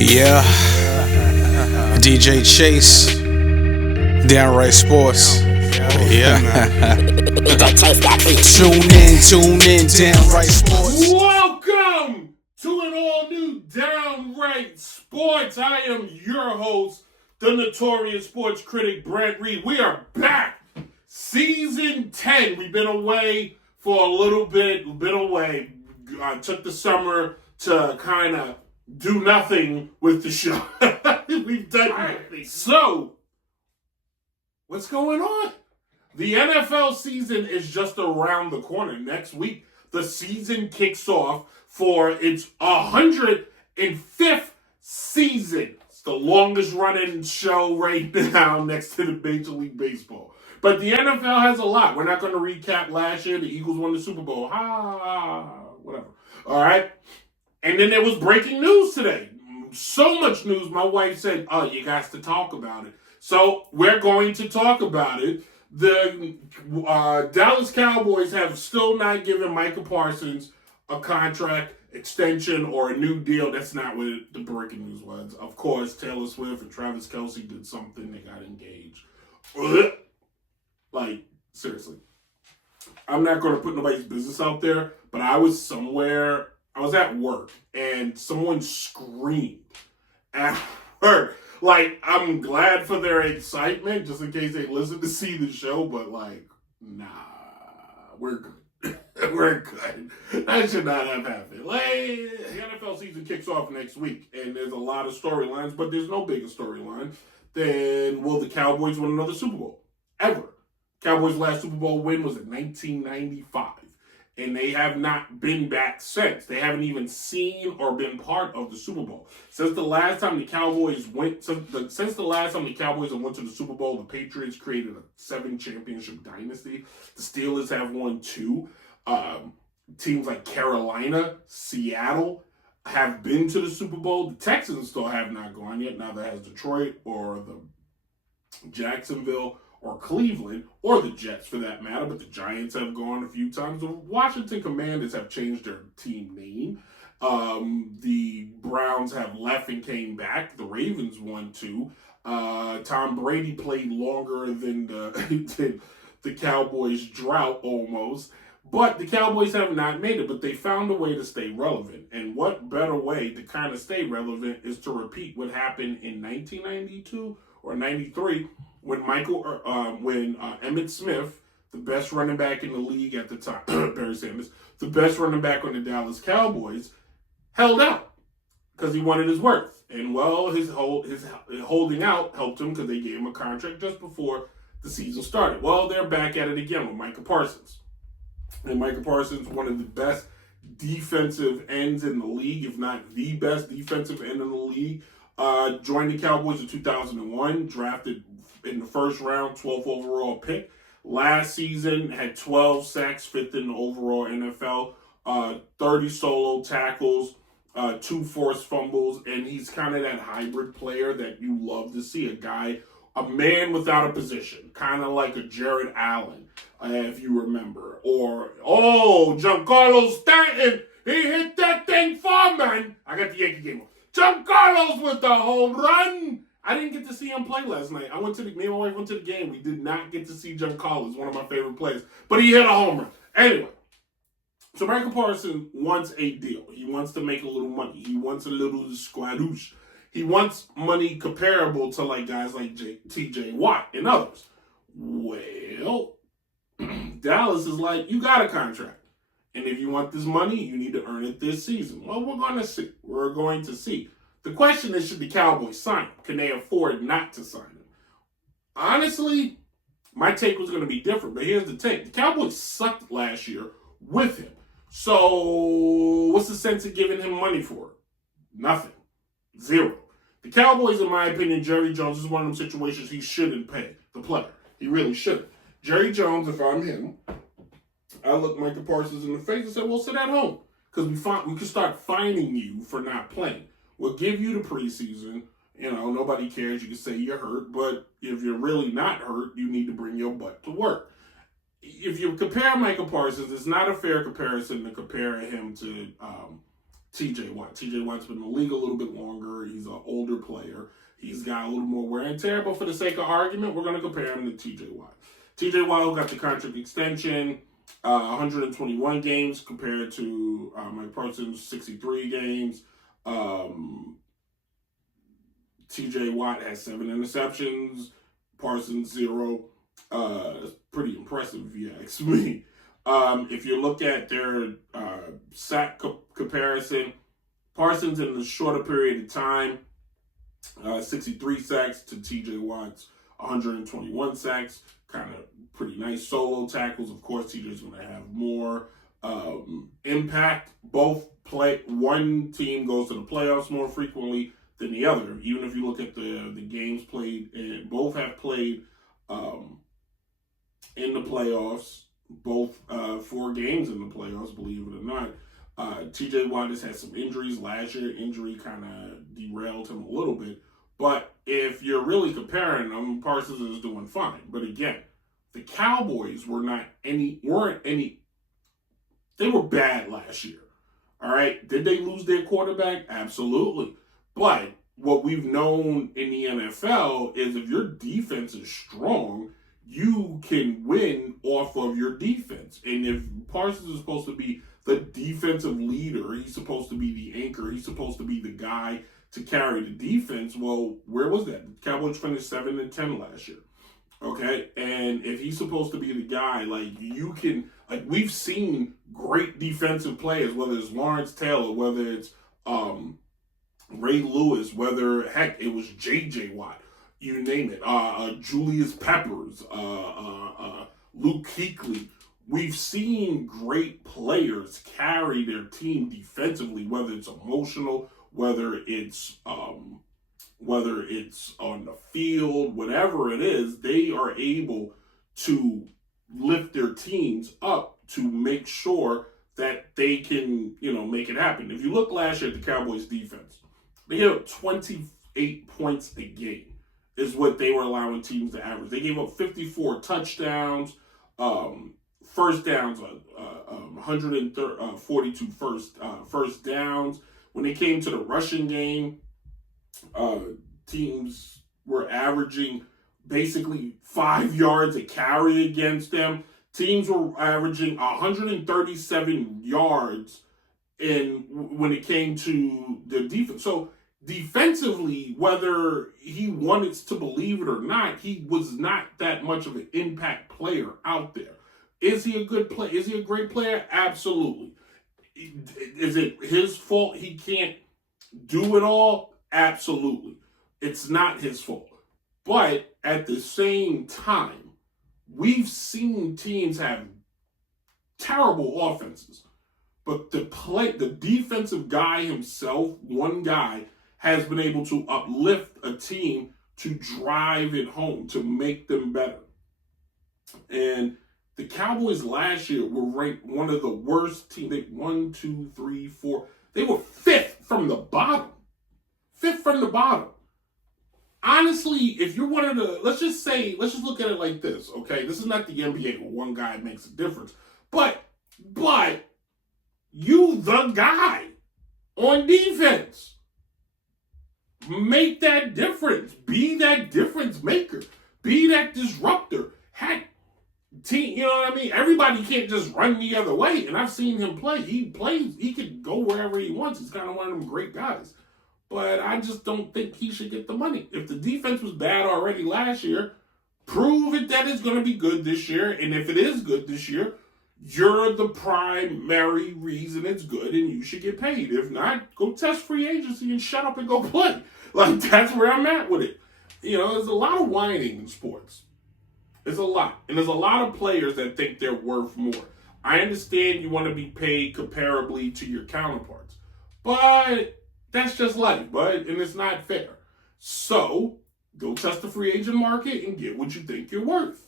Yeah, DJ Chase, Downright Sports. Yeah. Tune in, Downright Sports. Welcome to an all-new Downright Sports. I am your host, the notorious sports critic, Brent Reid. We are back. Season 10. We've been away for a little bit. Took the summer to kind of do nothing with the show. We've done nothing. So, what's going on? The NFL season is just around the corner. Next week, the season kicks off for its 105th season. It's the longest running show right now next to the Major League Baseball. But the NFL has a lot. We're not going to recap last year. The Eagles won the Super Bowl. Whatever. All right? And then there was breaking news today. So much news, my wife said, oh, you guys to talk about it. So we're going to talk about it. The Dallas Cowboys have still not given Micah Parsons a contract extension or a new deal. That's not what the breaking news was. Of course, Taylor Swift and Travis Kelce did something. They got engaged. Like, seriously. I'm not going to put nobody's business out there, but I was at work, and someone screamed at her. Like, I'm glad for their excitement, just in case they listen to see the show, but, like, nah, we're good. We're good. That should not have happened. Like, the NFL season kicks off next week, and there's a lot of storylines, but there's no bigger storyline than will the Cowboys win another Super Bowl? Ever. Cowboys' last Super Bowl win was in 1995. And they have not been back since. They haven't even seen or been part of the Super Bowl. Since the last time the Cowboys went to the Super Bowl, the Patriots created a 7-championship dynasty. The Steelers have won 2. Teams like Carolina, Seattle have been to the Super Bowl. The Texans still have not gone yet. Now that has Detroit or the Jacksonville or Cleveland, or the Jets for that matter, but the Giants have gone a few times. The Washington Commanders have changed their team name. The Browns have left and came back. The Ravens won 2. Tom Brady played longer than the Cowboys' drought almost. But the Cowboys have not made it, but they found a way to stay relevant. And what better way to kind of stay relevant is to repeat what happened in 1992 or 93 when Emmitt Smith, the best running back in the league at the time, Barry Sanders, the best running back on the Dallas Cowboys, held out because he wanted his worth. And, well, his holding out helped him because they gave him a contract just before the season started. Well, they're back at it again with Micah Parsons. And Micah Parsons, one of the best defensive ends in the league, if not the best defensive end in the league, joined the Cowboys in 2001, drafted in the first round, 12th overall pick. Last season, had 12 sacks, 5th in the overall NFL, 30 solo tackles, 2 forced fumbles, and he's kind of that hybrid player that you love to see, a man without a position, kind of like a Jared Allen, if you remember. Or, Giancarlo Stanton, he hit that thing far, man. I got the Yankee game on. Giancarlo's with the home run. I didn't get to see him play last night. Me and my wife went to the game. We did not get to see Giancarlo. He's one of my favorite players. But he hit a home run. Anyway, so Micah Parsons wants a deal. He wants to make a little money. He wants a little squadouche. He wants money comparable to like guys like T.J. Watt and others. Well, Dallas is like, you got a contract. And if you want this money, you need to earn it this season. Well, we're going to see. We're going to see. The question is, should the Cowboys sign him? Can they afford not to sign him? Honestly, my take was going to be different, but here's the take. The Cowboys sucked last year with him. So what's the sense of giving him money for it? Nothing. 0. The Cowboys, in my opinion, Jerry Jones is one of them situations he shouldn't pay the player. He really shouldn't. Jerry Jones, if I'm him, I look Micah Parsons in the face and said, well, sit at home. Because we can start fining you for not playing. We'll give you the preseason. You know, nobody cares. You can say you're hurt. But if you're really not hurt, you need to bring your butt to work. If you compare Micah Parsons, it's not a fair comparison to compare him to TJ Watt. TJ Watt's been in the league a little bit longer. He's an older player. He's got a little more wear and tear, but for the sake of argument, we're going to compare him to TJ Watt. TJ Watt got the contract extension, 121 games compared to Micah Parsons, 63 games. TJ Watt has 7 interceptions, Parsons 0. That's pretty impressive if you ask me. If you look at their sack comparison, Parsons in the shorter period of time, 63 sacks to TJ Watt's 121 sacks. Kind of pretty nice solo tackles. Of course, TJ's going to have more impact. One team goes to the playoffs more frequently than the other. Even if you look at the games played, and both have played in the playoffs, both 4 games in the playoffs, believe it or not. TJ Watt has had some injuries. Last year, injury kind of derailed him a little bit. But if you're really comparing them, Parsons is doing fine. But again, the Cowboys weren't any. They were bad last year. All right. Did they lose their quarterback? Absolutely. But what we've known in the NFL is if your defense is strong, you can win off of your defense. And if Parsons is supposed to be the defensive leader, he's supposed to be the anchor, he's supposed to be the guy to carry the defense. Well, where was that? The Cowboys finished 7-10 last year. Okay? And if he's supposed to be the guy, we've seen great defensive players, whether it's Lawrence Taylor, whether it's Ray Lewis, it was J.J. Watt, you name it, Julius Peppers, Luke Kuechly. We've seen great players carry their team defensively, whether it's emotional, whether it's on the field, whatever it is, they are able to lift their teams up to make sure that they can, make it happen. If you look last year at the Cowboys defense, they gave up 28 points a game is what they were allowing teams to average. They gave up 54 touchdowns, first downs, 142 first downs. When it came to the rushing game, teams were averaging basically 5 yards a carry against them. Teams were averaging 137 yards when it came to the defense. So defensively, whether he wanted to believe it or not, he was not that much of an impact player out there. Is he a good player? Is he a great player? Absolutely. Is it his fault he can't do it all? Absolutely. It's not his fault. But at the same time, we've seen teams have terrible offenses. But the defensive guy himself, one guy, has been able to uplift a team to drive it home, to make them better. And the Cowboys last year were ranked one of the worst teams. They 1, 2, 3, 4. They were 5th from the bottom. 5th from the bottom. Honestly, if you're one of the, let's just look at it like this, okay? This is not the NBA where one guy makes a difference. But you the guy on defense. Make that difference. Be that difference maker. Be that disruptor. Heck, team, you know what I mean? Everybody can't just run the other way. And I've seen him play. He can go wherever he wants. He's kind of one of them great guys. But I just don't think he should get the money. If the defense was bad already last year, prove it that it's going to be good this year. And if it is good this year, you're the primary reason it's good and you should get paid. If not, go test free agency and shut up and go play. Like, that's where I'm at with it. There's a lot of whining in sports. There's a lot. And there's a lot of players that think they're worth more. I understand you want to be paid comparably to your counterparts. But that's just life, bud. And it's not fair. So, go test the free agent market and get what you think you're worth.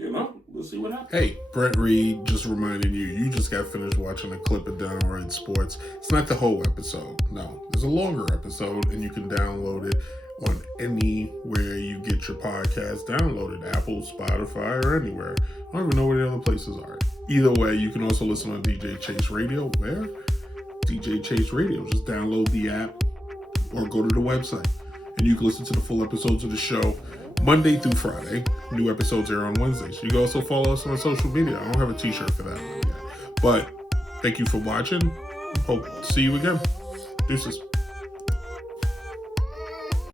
We'll see what happens. Hey, Brent Reid, just reminding you just got finished watching a clip of Downright Sports. It's not the whole episode. No, there's a longer episode, and you can download it on anywhere you get your podcast downloaded, Apple, Spotify, or anywhere. I don't even know where the other places are. Either way, you can also listen on DJ Chase Radio, where DJ Chase Radio. Just download the app or go to the website, and you can listen to the full episodes of the show Monday through Friday. New episodes air on Wednesdays. You can also follow us on social media. I don't have a t-shirt for that one yet. But thank you for watching. Hope to see you again. Deuces.